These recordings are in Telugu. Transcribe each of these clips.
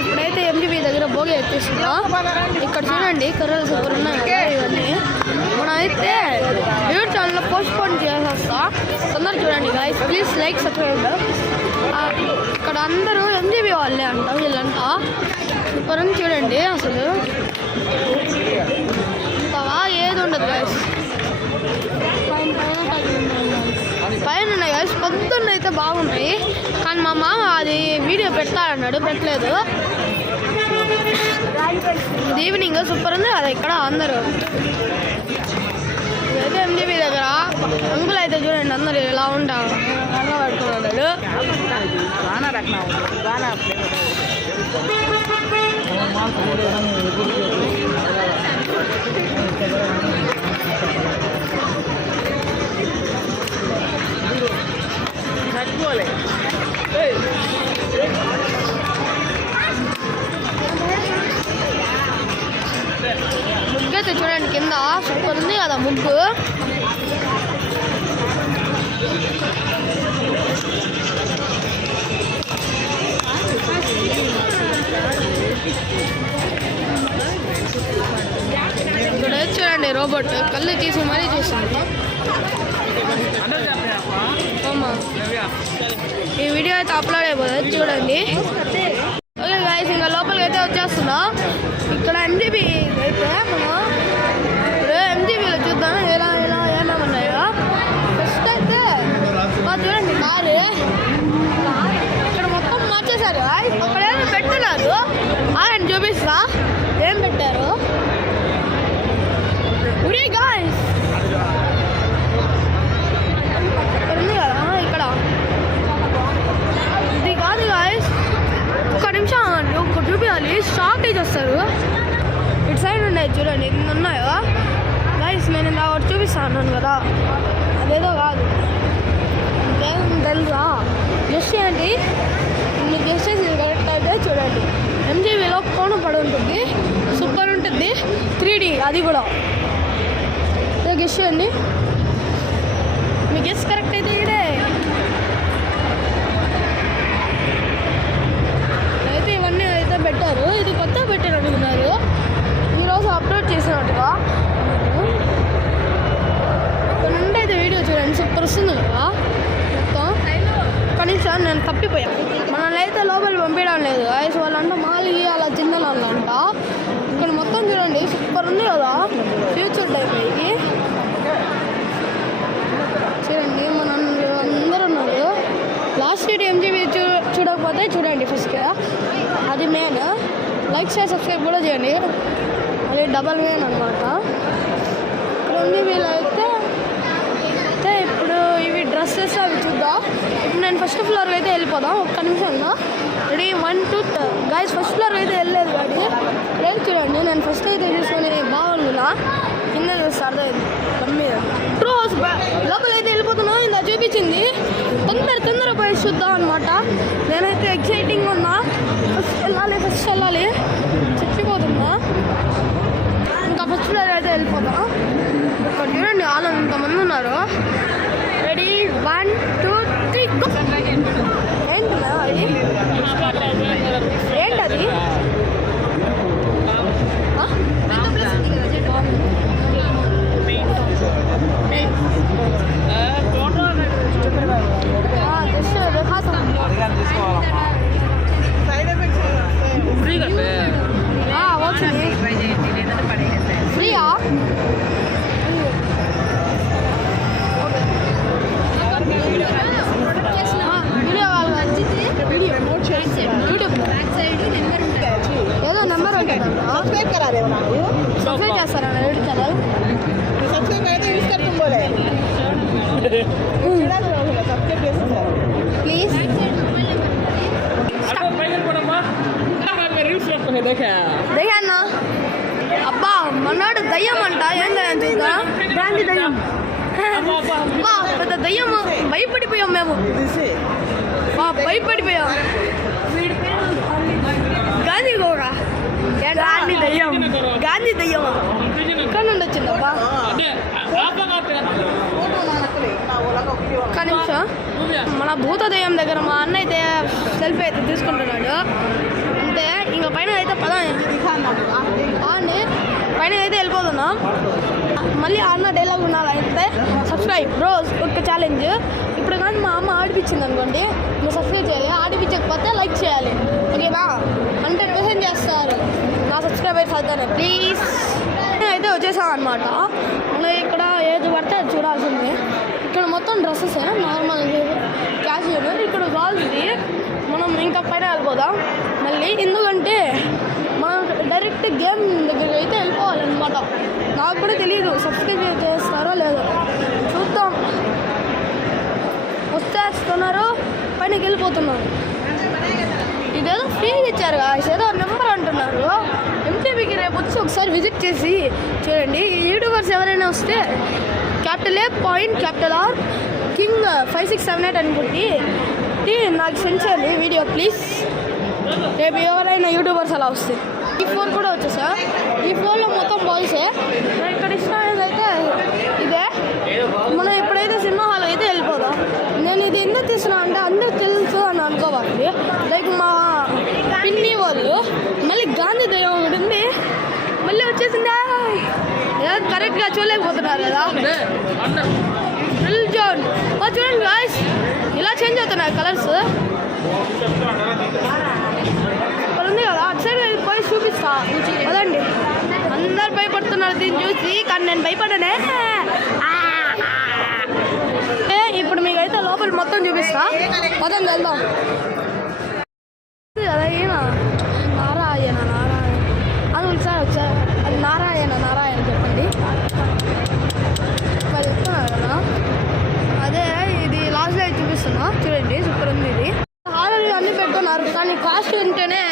ఇప్పుడైతే ఎంజీబీ దగ్గర భోగి ఎత్తేస్తున్నా. ఇక్కడ చూడండి కర్రలు సూపర్ ఉన్నాయి కదా ఇవన్నీ. మనమైతే యూట్యూబ్ ఛానల్లో పోస్ట్ పోన్ చేసేస్తా, తొందర చూడండి గాయ్స్. Please like subscribe. ఇక్కడ అందరూ ఎంజీబీ వాళ్ళే అంట వీళ్ళంతా. సూపర్ అని చూడండి, అసలు ఇంతవా ఏది ఉండదు గాయ్స్. పైన ఉన్నాయి గాయ్స్, పొద్దున్న అయితే బాగున్నాయి. కానీ మా మామ అది వీడియో పెడతాడన్నాడు, పెట్టలేదు. ఇది ఈవినింగ్ సూపర్ ఉంది కదా ఇక్కడ అందరూ. ఇదైతే ఎంజీబీ దగ్గర అంకుల్ అయితే చూడండి అందరు ఇలా ఉంటారు పట్టుకున్నాడు. ముగ్గు అయితే చూడండి కింద సూపర్ ఉంది కదా ముగ్గు. ఇక్కడ చూడండి రోబోట్ కళ్ళు తీసి మరీ చూస్తుంది. ఈ వీడియో అయితే అప్లోడ్ అయిపోతుంది చూడండి. ఓకే గాయ్స్, ఇంకా లోపలికి అయితే వచ్చేస్తున్నా. ఇక్కడ ఎంజీబీ అయితే మనం ఇప్పుడు ఎంజీబీలో చూద్దాం ఎలా ఎలా ఏమేమి ఉన్నాయో. ఫస్ట్ అయితే చూడండి కారు ఇక్కడ మొత్తం మార్చేశారు. అక్కడ ఏమి పెట్టున్నారు ఆయన చూపిస్తా ఏం పెట్టారు. గాయ్స్ ఉంది కదా ఇక్కడ, ఇది కాదు గాయ్స్. ఒక్క నిమిషం ఒక చూపించాలి, షాక్ అయితే వస్తారు. ఇటు సైడ్ ఉన్నాయి చూడండి, ఇన్ని ఉన్నాయో గాయ్స్. నేను ఇలా ఒకటి చూపిస్తాను కదా, అదేదో కాదు తెలుసా. జస్ట్ ఏంటి మీరు జస్ట్ చేసి కరెక్ట్ అయితే చూడండి. ఎంజీబీలో ఫోన్ పడి ఉంటుంది, సూపర్ ఉంటుంది. 3D అది కూడా గెస్ చేయండి. మీ గెస్ కరెక్ట్ అయితే ఇదే. అయితే ఇవన్నీ అయితే పెట్టారు, ఇది కొత్తగా పెట్టారు అనుకున్నారు, ఈరోజు అప్లోడ్ చేసినట్టుగా. ఇక్కడ నుండి అయితే వీడియో చూడండి సూపర్ వస్తుంది కదా మొత్తం. కనీసం నేను తప్పిపోయా, మనల్ని అయితే లోపల పంపించడం లేదు ఐస్ వాళ్ళంట మాలి అలా తిందాలంట. ఇక్కడ మొత్తం చూడండి సూపర్ ఉంది కదా, ఫ్యూచర్ టైప్ ఇది చూడండి. మన అందరూ ఉన్నారు. లాస్ట్ వీడియో ఎంజీబీ చూడకపోతే చూడండి ఫస్ట్, అది మెయిన్. లైక్ షేర్ సబ్స్క్రైబ్ కూడా చేయండి, అది డబల్ మెయిన్ అనమాట. ఇక్కడ ఎంజీబీలో అయితే ఇప్పుడు ఇవి డ్రెస్సెస్ అవి చూద్దాం. ఇప్పుడు నేను ఫస్ట్ ఫ్లోర్కి అయితే వెళ్ళిపోదాం. ఒక్క నిమిషంలో రెడీ 1 2 గాయ్స్. ఫస్ట్ ఫ్లోర్ అయితే వెళ్ళలేదు గాడి లేదు చూడండి. నేను ఫస్ట్ అయితే చూసుకొని బాగుందిలా కింద చూస్తే అర్థమైంది కమ్మీ. ట్రూ హౌస్ లోపల అయితే వెళ్ళిపోతున్నా, ఇందా చూపించింది. తొందర పోయి చూద్దాం అనమాట. నేనైతే ఎక్సైటింగ్గా ఉన్నా. ఫస్ట్ వెళ్ళాలి చచ్చిపోతున్నా. ఇంకా ఫస్ట్ ఫ్లోర్ అయితే వెళ్ళిపోతా. ఇక్కడ చూడండి వాళ్ళు ఇంతమంది ఉన్నారు. రెడీ 1 2 3 ఏంటది ఏంటది ఫ్రీయా? ఏదో నెంబర్ ఉంటుంది, సబ్స్క్రైబ్ చేస్తారా యూట్యూబ్ ఛానల్? ప్లీజ్ దయ్యాన్నా. అబ్బా మన్నాడు దయ్యం అంట. ఏం దయ్యం చూద్దా? గాంధీ దయ్యం. పెద్ద దయ్యం. భయపడిపోయాం మేము, భయపడిపోయాం. గాంధీ గౌరా గాంధీ దయ్యం ఇక్కడ నుండి వచ్చిందబ్బా. ఒక్క నిమిషం. మన భూత దయ్యం దగ్గర మా అన్న అయితే సెల్ఫీ అయితే తీసుకుంటున్నాడు. అంతే. ఇంకా పైన అయితే అండి పైన అయితే వెళ్ళిపోతున్నాం. మళ్ళీ అన్న డైలాగ్ ఉండాలంటే సబ్స్క్రైబ్ రోజ్ ఒక ఛాలెంజ్. ఇప్పుడు కానీ మా అమ్మ ఆడిపించింది అనుకోండి, మీరు సబ్స్క్రైబ్ చేయాలి. ఆడిపించకపోతే లైక్ చేయాలి, ఓకేనా? 100% చేస్తారు నా సబ్స్క్రైబర్స్ అవుతాను, ప్లీజ్. అయితే వచ్చేసాం అనమాట. మనం ఇక్కడ ఏది పడితే అది చూడాల్సిందే. ఇక్కడ మొత్తం డ్రెస్సెస్ నార్మల్ క్యాషువల్. ఇక్కడ కావాల్సింది మనం ఇంకా పైన వెళ్ళిపోదాం మళ్ళీ, ఎందుకంటే మనం డైరెక్ట్ గేమ్ దగ్గరికి అయితే వెళ్ళిపోవాలన్నమాట. నాకు కూడా తెలియదు సబ్స్క్రైబ్ చేస్తారో లేదో, చూద్దాం. వచ్చేస్తున్నారు, పైనకి వెళ్ళిపోతున్నారు. ఇదేదో ఫ్రీగా ఇచ్చారు, ఏదో నెంబర్ అంటున్నారు. ఎంటీవీకి రేపు వచ్చి ఒకసారి విజిట్ చేసి చూడండి. యూట్యూబర్స్ ఎవరైనా వస్తే capital A point capital R king 5678 అనుకుంటే నాకు సెండ్ చేయండి వీడియో ప్లీజ్. రేపు ఎవరైనా యూట్యూబర్స్ అలా వస్తే. ఈ ఫోన్ కూడా వచ్చేసా. ఈ ఫోన్లో మొత్తం బాయ్సే. ఇక్కడ ఇష్టమైనది అయితే ఇదే. మనం ఎప్పుడైతే సినిమా హాల్ అయితే వెళ్ళిపోదాం. నేను ఇది ఎందుకు తీసినా అంటే అందరికి తెలుసు అని అనుకోవాలి. లైక్ మా పిన్ని వాళ్ళు మళ్ళీ గాంధీ దైవం ఉంటుంది, మళ్ళీ వచ్చేసిందా కరెక్ట్గా చూడలేకపోతున్నారు కదా. డ్రిల్ జోన్ చూడండి గాయ్స్, ఇలా చేంజ్ అవుతున్నాయి కలర్స్. ఇక్కడ ఉంది కదా, అటు సైడ్ పోయి చూపిస్తా కదండి. అందరు భయపడుతున్నారు దీన్ని చూసి, కానీ నేను భయపడనే. ఇప్పుడు మీకైతే లోపల మొత్తం చూపిస్తా, మొత్తం వెళ్దాం. కదా ఈయన నారాయణ అది ఒకసారి అది నారాయణ చెప్పండి. ఇక్కడ చెప్తున్నారు కదా, అదే ఇది లాస్ట్ లైట్ చూపిస్తున్నా చూడండి. సూపర్ ఉంది ఇది. హారర్ అన్నీ పెట్టుకున్నారు, కానీ కాస్ట్ ఉంటేనే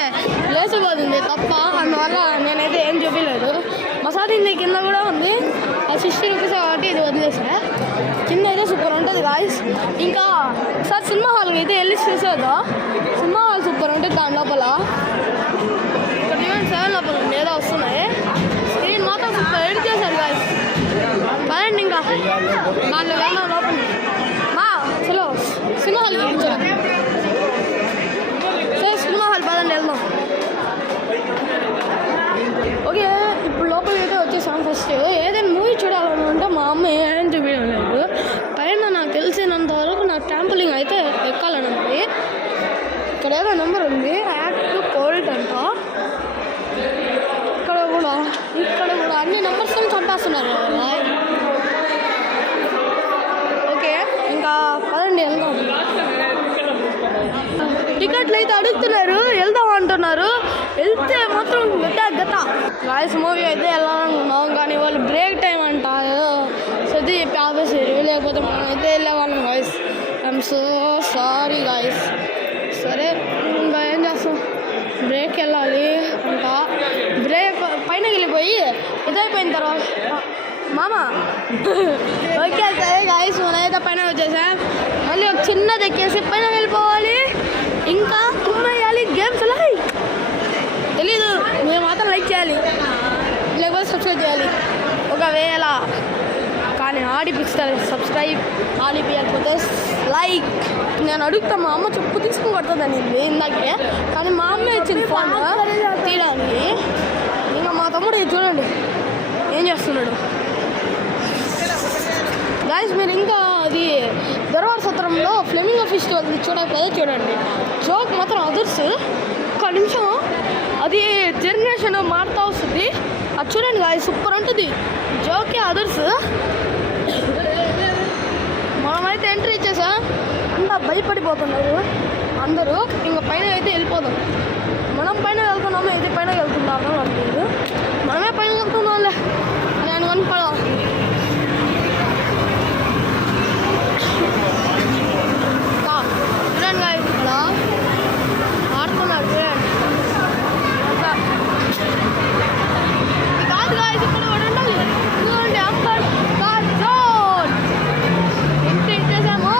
లేసిపోతుంది తప్ప. అందువల్ల నేనైతే ఏం చూపించలేదు. మసాలా కింద కూడా ఉంది, అది 60 రూపీస్ కాబట్టి ఇది వదిలేసా. కింద అయితే సూపర్ ఉంటుంది గాయ్స్. ఇంకా సార్ సినిమా హాల్కి అయితే వెళ్ళి చూసేద్దాం. సినిమా హాల్ సూపర్ ఉంటుంది. దాని లోపల ఇక్కడ ఈవెంట్ 7 లోపల ఏదో వస్తున్నాయి. స్క్రీన్ మాత్రం సూపర్ ఎడిట్ చేశారు గాయ్స్. పదండి ఇంకా దాంట్లో వెళ్దాం లోపల. చలో సినిమా హాల్ చూపించాను. సరే సినిమా హాల్ పదండి వెళ్దాం. ఓకే, ఇప్పుడు లోపలికి అయితే వచ్చేసాం. ఫస్ట్ ఏదైనా మూవీ చూడాలనుకుంటే మా అమ్మ ఏం చూపించడం లేదు. పైన నాకు తెలిసినంత వరకు నాకు ట్యాంపులింగ్ అయితే ఎక్కాలని ఉంది. ఇక్కడ ఏదో నెంబర్ ఉంది, యాక్ట్ కోల్డ్ అంట. ఇక్కడ కూడా అన్ని నెంబర్స్ చంపేస్తున్నారు కదా. ఓకే, ఇంకా పదండి వెళ్దాం. టికెట్లు అయితే అడుగుతున్నారు, వెళ్దాం అంటున్నారు. వెళ్తే మాత్రం గత గాయస్ మూవీ అయితే వెళ్ళాలనుకున్నాం, కానీ వాళ్ళు బ్రేక్ టైం అంట సర్ది చెప్పి ఆపేసారు. లేకపోతే మనం అయితే వెళ్ళేవాళ్ళం guys. I'm so sorry guys. సరే ఇంకా ఏం చేస్తాం, బ్రేక్ వెళ్ళాలి అంట. బ్రేక్ పైన వెళ్ళిపోయి ఇదైపోయిన తర్వాత ఓకే సరే గాయస్, మనమైతే పైన వచ్చేసాం. మళ్ళీ ఒక చిన్నది ఎక్కేసి పైన వెళ్ళిపోవాలి. ఇంకా వేయాలి గేమ్స్ అలా తెలీదు. మీరు మాత్రం లైక్ చేయాలి, లేకపోతే సబ్స్క్రైబ్ చేయాలి. ఒకవేళ కానీ ఆడిపిస్తారు సబ్స్క్రైబ్, ఆడిపియకపోతే లైక్. నేను అడుగుతా, మా అమ్మ చెప్పు తీసుకుని కొడుతుందని ఇందాకే, కానీ మా అమ్మ ఇచ్చింది ఫోన్ తీయడానికి. ఇంకా మా తమ్ముడు చూడండి ఏం చేస్తున్నాడు. గాయస్ మీరు ఇంకా అది దర్బార్ సత్రంలో ఫ్లెమింగో ఫెస్టివల్ చూడకపోతే చూడండి. జోక్ మాత్రం అదర్స్. ఒక్క నిమిషం, అది జనరేషన్ మారుతూ వస్తుంది. అది చూడండి గాయస్, సూపర్ ఉంటుంది. జోకే అదర్స్. మనమైతే ఎంట్రీ ఇచ్చేసా, అంతా భయపడిపోతున్నారు అందరూ. ఇంకా పైన అయితే వెళ్ళిపోదాం. మనం పైన వెళ్తున్నాము, ఇది పైన వెళ్తున్నాము అనుకుంటు. మనమే పైన వెళ్తున్నాంలే నేను కనుపడా. చూడండి గాయస్, ఇక్కడ ఆడుతున్నారు చూడండి. కాదు గాయస్, ఇక్కడ కూడా ఉండాలి. చూడండి అంబర్ కార్ జోన్ ఎంట్రీ ఇచ్చేసాము.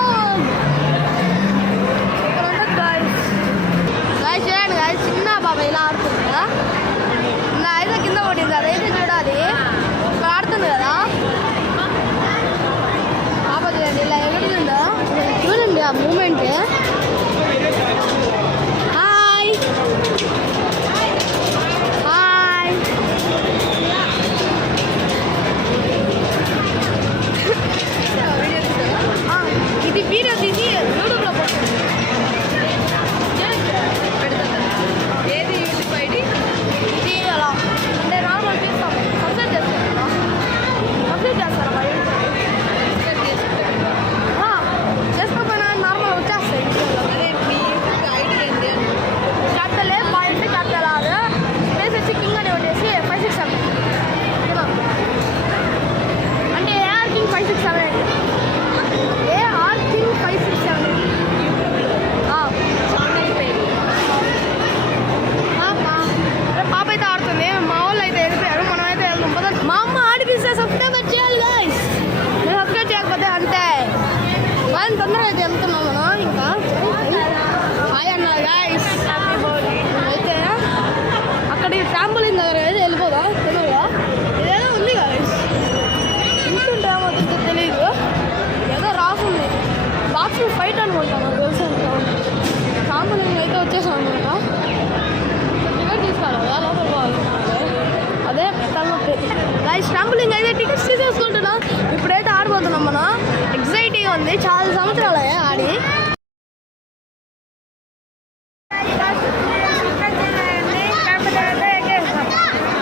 ఇక్కడ ఉంటుంది గాయస్. గాయస్ చూడండి గాయస్, చిన్న బాబా ఇలా ఆడుతుందా. నా అయితే ట్రాంపోలిన్ దగ్గర అయితే వెళ్ళిపోదాం తెలియదా ఇదేదో ఉంది కదా ఇంటుంటే ఏమవుతుందో తెలియదు ఏదో రాసుంది బాక్సింగ్ ఫైట్ అనుకుంటా నాకు తెలుసు ట్రాంపోలిన్ అయితే వచ్చేసాం అనమాట టికెట్ తీసుకోవాలి కదా లోపల పోవాలి అదే తలనొప్పి గైస్ ట్రాంపోలిన్ అయితే టికెట్స్ తీసేసుకుంటున్నాం ఇప్పుడైతే ఆడిపోతున్నాం మనం ఎగ్జైటింగ్ ఉంది చాలా సంవత్సరాలు ఆడి